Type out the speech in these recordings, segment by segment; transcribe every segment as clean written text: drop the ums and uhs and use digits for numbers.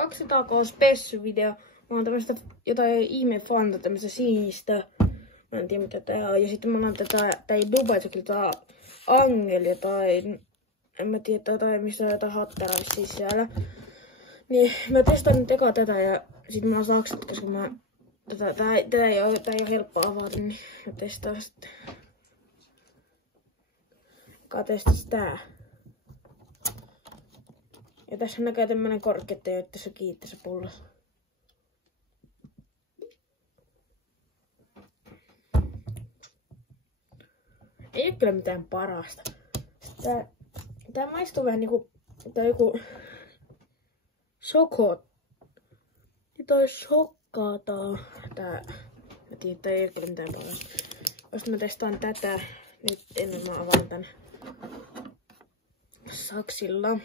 200k spessu-video. Mä oon tämmöstä jotain ihme Fanta, tämmöstä sinistä. Mä en tiedä mitä tää on. Ja sitten mä oon tää ei Dubai Chocolate Angelia tai en mä tiedä tai mistä jotain hattara vissiin siellä. Niin mä testaan nyt eka tätä ja sit mä sakset, koska tää ei oo helppo avata, niin mä testaan sitten. Eka testas tää. Ja tässä näkee tämmönen korkki, ettei oo tässä kiinni tässä pullossa. Ei oo kyllä mitään parasta. Tää maistuu vähän niinku, tää joku soko. Toi sokkaataa. Tää, mä tiedän, tää ei oo kyllä mitään parasta. Vasta mä testaan tätä. Nyt ennen mä avaan tän saksilla.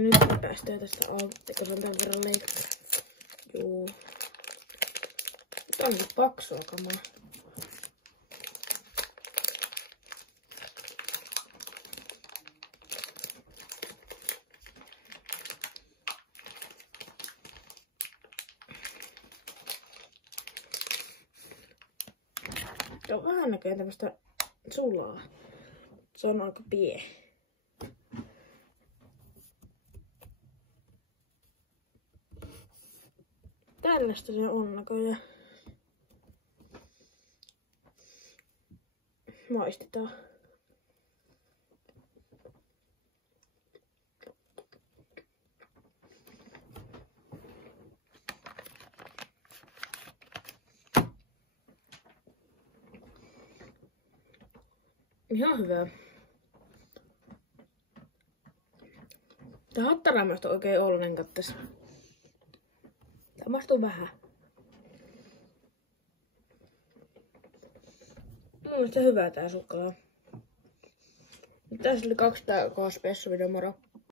Nyt me päästään tästä auki, koska se on tämän verran leikkaa. Juu. Nyt onkin paksua kamaa. Joo, vähän näkee tämmöstä sulaa. Se on aika pieni. Tällaista se on näköjään. Maistetaan. Ihan hyvä. Tää hattara maistuu oikein ollenkaan tässä. Tää maistuu vähän. Mun mielestä hyvää tää suklaa. Tässä oli 200k spessu video, moro.